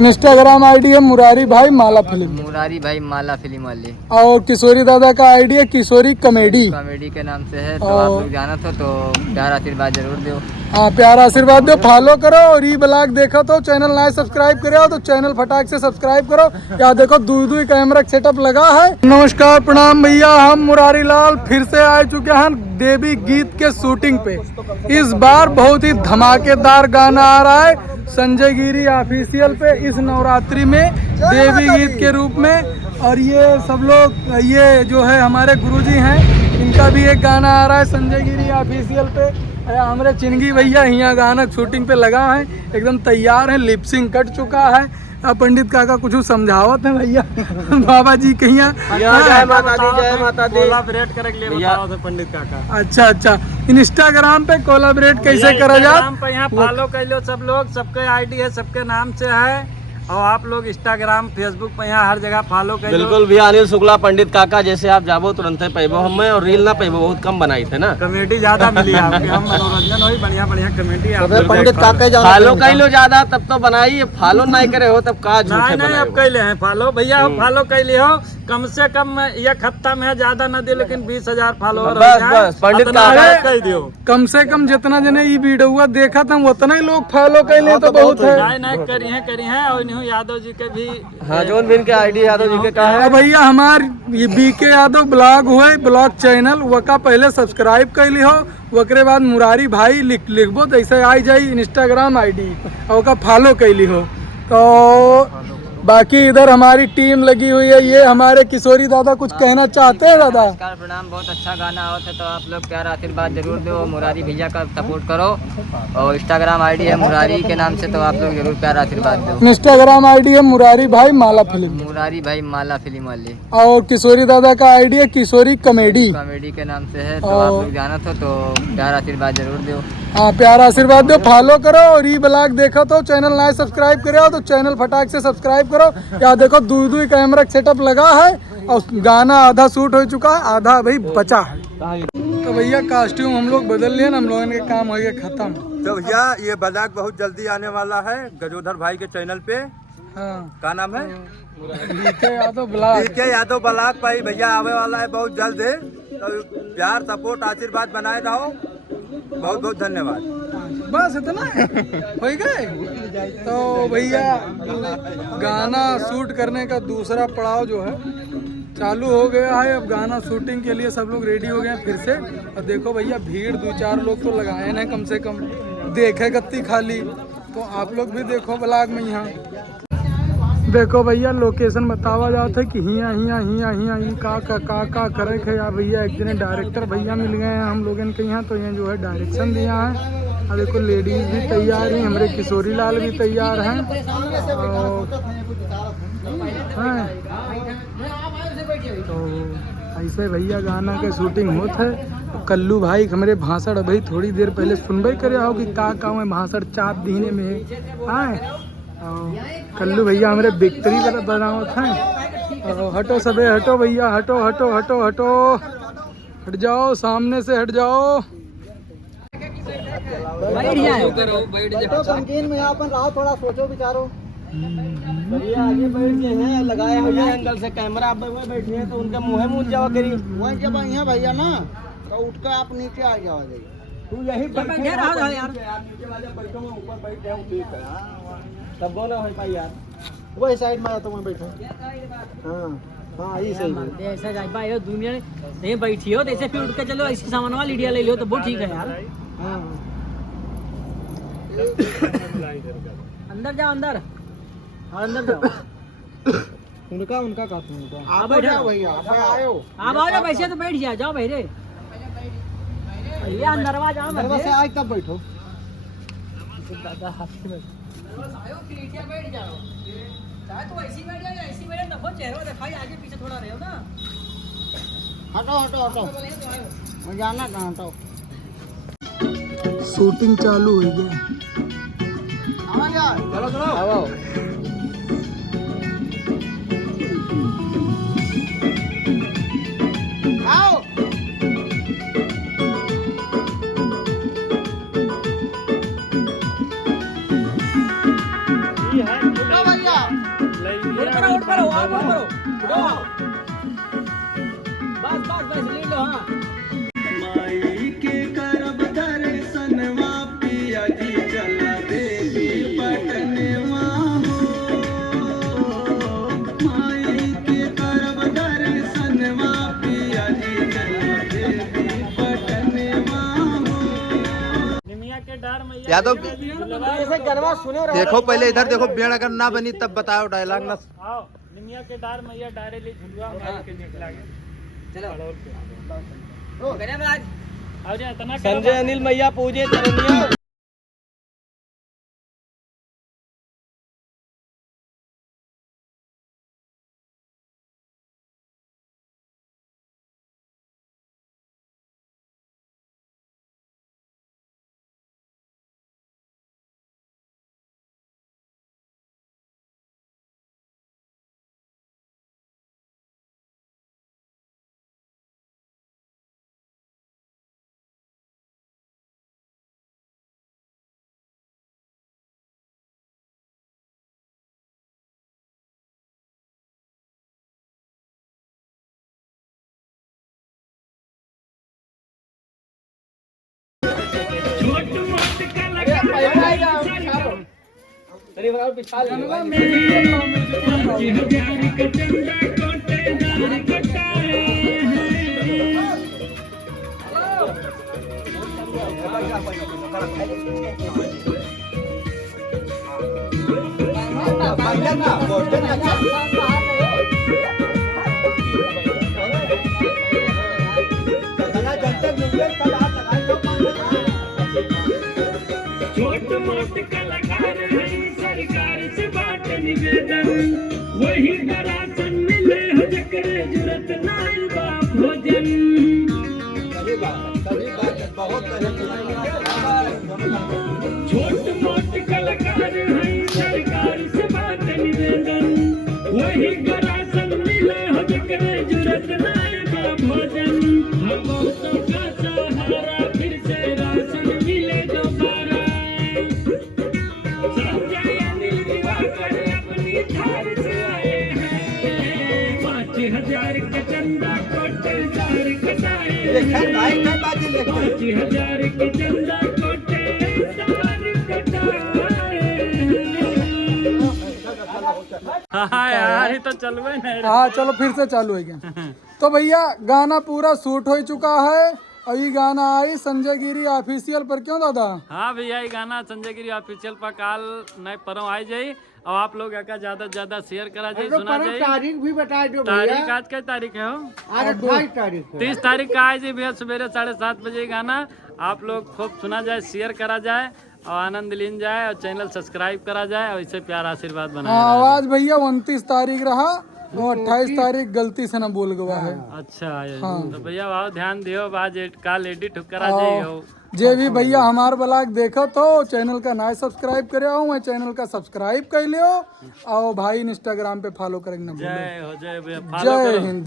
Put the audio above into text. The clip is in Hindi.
इंस्टाग्राम आईडी है मुरारी भाई माला फिल्म। मुरारी भाई माला फिल्म वाले। और किशोरी दादा का आईडी है किशोरी कॉमेडी के नाम से है। तो आप लोग जाना तो प्यार आशीर्वाद जरूर दो। हाँ, प्यारा आशीर्वाद दो, फॉलो करो। और ये ब्लॉग देखो तो चैनल नया सब्सक्राइब करो तो चैनल फटाक से सब्सक्राइब करो। यहाँ देखो दूर कैमरा सेटअप लगा है। नमस्कार प्रणाम भैया, हम मुरारी लाल फिर से आ चुके हैं देवी गीत के शूटिंग पे। इस बार बहुत ही धमाकेदार गाना आ रहा है संजय गिरी ऑफिशियल पे इस नवरात्रि में देवी गीत के रूप में। और ये सब लोग, ये जो है हमारे गुरुजी हैं, इनका भी एक गाना आ रहा है संजय गिरी ऑफिशियल पे। हमारे चिंगी भैया यहाँ गाना शूटिंग पे लगा है, एकदम तैयार है, लिपसिंग कट चुका है। अब पंडित काका कुछ समझावत है भैया बाबा जी कहिया जय माता दी, जय माता दी। कोलैबोरेट करे के लिए बताओ तो पंडित काका। अच्छा, इंस्टाग्राम पे कोलैबोरेट कैसे करा जाए? इंस्टाग्राम पे यहाँ फॉलो कर लो सब लोग, सबके आईडी है, सबके नाम से है। और आप लोग इंस्टाग्राम फेसबुक पे यहाँ हर जगह फॉलो कर लो। बिल्कुल भी अनिल शुक्ला पंडित काका जैसे आप जाबो तुरंत पैबो हमें। और रील ना पैबो, बहुत कम बनाई थे ना, कमेटी ज्यादा मिली आपके। हम मनोरंजन हो बढ़िया कमेटी पंडित काका फॉलो कर लो ज्यादा तब तो बनाई। फॉलो नहीं करे हो तब का झूठे नहीं अब कैले हैं फॉलो भैया, फॉलो कैले हो। कम से कम एक हफ्ता में ज्यादा न दे, लेकिन 20,000 फॉलोअर बस पंडित काका कह दियो। कम से कम जितना जने ये वीडियो देखा था उतना ही लोग फॉलो कर ले तो बहुत है। नहीं करी है। और इन्हों यादव जी के भी, हाँ जोन बिन के आईडी यादव जी के का है। भैया हमार ये बीके यादव ब्लॉग हुए ब्लॉग चैनल वका पहले सब्सक्राइब कर ली हो, वकरे बाद मुरारी भाई लिखबो तो ऐसे आई जाई इंस्टाग्राम आईडी और का फॉलो कर ली हो। तो बाकी इधर हमारी टीम लगी हुई है। ये हमारे किशोरी दादा कुछ कहना चाहते हैं दादा? नमस्कार प्रणाम, बहुत अच्छा गाना आवत है तो आप लोग प्यार आशीर्वाद जरूर दो। मुरारी भैया का सपोर्ट करो। और इंस्टाग्राम आईडी है मुरारी के नाम से, तो आप लोग जरूर प्यार आशीर्वाद दो। इंस्टाग्राम आईडी है मुरारी भाई माला फिल्म। मुरारी भाई माला फिल्म वाले। और किशोरी दादा का आईडी है किशोरी कॉमेडी के नाम से है। तो आप लोग जाना तो प्यार आशीर्वाद जरूर दो। हाँ, प्यारा आशीर्वाद दो, फॉलो करो। और ये ब्लॉग देखो तो चैनल नया सब्सक्राइब करो तो चैनल फटाक से सब्सक्राइब करो। यहाँ देखो दूर कैमरा सेटअप लगा है। और गाना आधा शूट हो चुका है, आधा भाई बचा है। तो भैया कॉस्ट्यूम हम लोग बदल लिए ना, हम लोगों के काम हो गया खत्म। तो भैया ये ब्लॉग बहुत जल्दी आने वाला है गजोधर भाई के चैनल पे। हाँ, क्या नाम है? BK Yadav vlog. BK Yadav vlog भाई भैया आने वाला है बहुत जल्द है। तो प्यार सपोर्ट आशीर्वाद बनाए रहो। बहुत बहुत धन्यवाद। बस इतना हो गए। तो भैया गाना शूट करने का दूसरा पड़ाव जो है चालू हो गया है। अब गाना शूटिंग के लिए सब लोग रेडी हो गए हैं फिर से। और देखो भैया भीड़ 2-4 लोग तो लगाए हैं कम से कम, देखे गत्ती खाली। तो आप लोग भी देखो ब्लॉग में। यहाँ देखो भैया लोकेशन बतावा जाता है कि हिया का करे थे यार भैया। एक जने डायरेक्टर भैया मिल गए हैं हम लोगों के यहाँ, तो यहाँ जो है डायरेक्शन दिया है। और देखो लेडीज भी तैयार हैं, हमारे किशोरी लाल भी तैयार हैं। तो ऐसे भैया गाना के शूटिंग होता है। कल्लू भाई हमारे भाषण अभी थोड़ी देर पहले सुनबे करे हो कि का में भाषण चाप दीने में है। कल्लू भैया हमारे बिक्री बनावत हैं। हटो सबे, हटो भैया, हटो हटो हटो हटो, हट जाओ, सामने से हट जाओ। संकीर्ण में अपन रहो, थोड़ा सोचो विचारो। आगे बैठ गए हैं, लगाए हुए एंगल से कैमरा आप बैठे हैं तो उनके मुँह जाओ करी। वही जब यहाँ भैया ना तो उठ कर आप नीचे आ जाओ। तू यही बैठे यार, नीचे वाले बैठो, मैं ऊपर बैठ जाऊँ, ठीक है। तब ना हो पाई यार, वही साइड में तो मैं बैठा। हाँ ये सही है। ऐसा जाए भाई दुनिया नहीं बैठी हो तो ऐसे फिर उठ के चलो, ऐसी सामान वाली लीडिया ले लो तो बहुत ठीक है यार। अंदर जाओ, अंदर अंदर जाओ। उनका कहते हैं आप बैठो भैया, आप आओ, जब ऐसे तो बैठ जाओ भाई रे। ये अंदर आ जाओ, अंदर से आज तब बैठो। बैठ जाओ, चाहे तो ऐसी बैठ जाओ, ऐसी बैठ जाओ, चेहरा दिखाई, आगे पीछे थोड़ा रहो ना। हटो हटो हटो, मैं जाना कहाँ? हटो। शूटिंग चालू हो गई। चलो चलो आओ। ये है पर हो आप पर हो उठो बस बस बस ले लो हाँ माई के करब दर्शनवा पिया जी चला देवी पटनवा हो माई के करब दर्शनवा पिया जी चला देवी पटनवा हो निमिया के डार मैया यादव ऐसे गरबा सुने रहो देखो पहले इधर देखो बेड़ अगर ना बनी तब बताओ डायलॉग ना आओ निमिया के डार मैया डारे ले झुलवा मार के निकला गया चलो करें बात और ये इतना संजय अनिल मैया पूजे तरनिया छोट मोट कलाकार हैं सरकार से बाट निवेदन वही दरासन मिले हो जकरे जरूरत नाई बा भोजन छोट मोट कलाकार हैं सरकार से बाट निवेदन वही दरासन मिले हो जकरे जरूरत नाई बा भोजन हम तो का सहारा फिर से राशन मिले दोबारा संजय अनिल दिवाकर अपनी थार से आए हैं 5000 का चंदा कोटेदार कटाए 5000 के चंदा कोटेदार कटाए हाँ यार ये तो चलवे नहीं हाँ चलो फिर से चालू है क्या तो भैया गाना पूरा शूट हो चुका है और ये गाना आई संजय गिरी ऑफिशियल पर क्यों दादा हाँ भैया ये गाना संजय गिरी ऑफिशियल पर काल नए परम आई जाई और आप लोग का ज्यादा से ज्यादा शेयर करा जाए सुना जाए तारीख भी बता दो तारीख आज क्या तारीख है हो आज 28 तारीख 30 तारीख का आज भैया सवेरे 7:30 बजे गाना आप लोग खूब सुना जाए शेयर करा जाए और आनंद लीन जाए और चैनल सब्सक्राइब करा जाए और इससे प्यार आशीर्वाद बनाया हाँ जाए। आज भैया 29 तारीख रहा और 28 तारीख गलती से ना बोल गवा है अच्छा तो भैया आओ ध्यान दियो आज काल एडिट करा जाइए जे भी भैया हमार ब्लॉग देखो तो चैनल का ना सब्सक्राइब करे हो मैं चैनल का सब्सक्राइब कर लियो और भाई इंस्टाग्राम पे फॉलो करेंगे ना भूलो। जय हो जय भैया जय हिंद।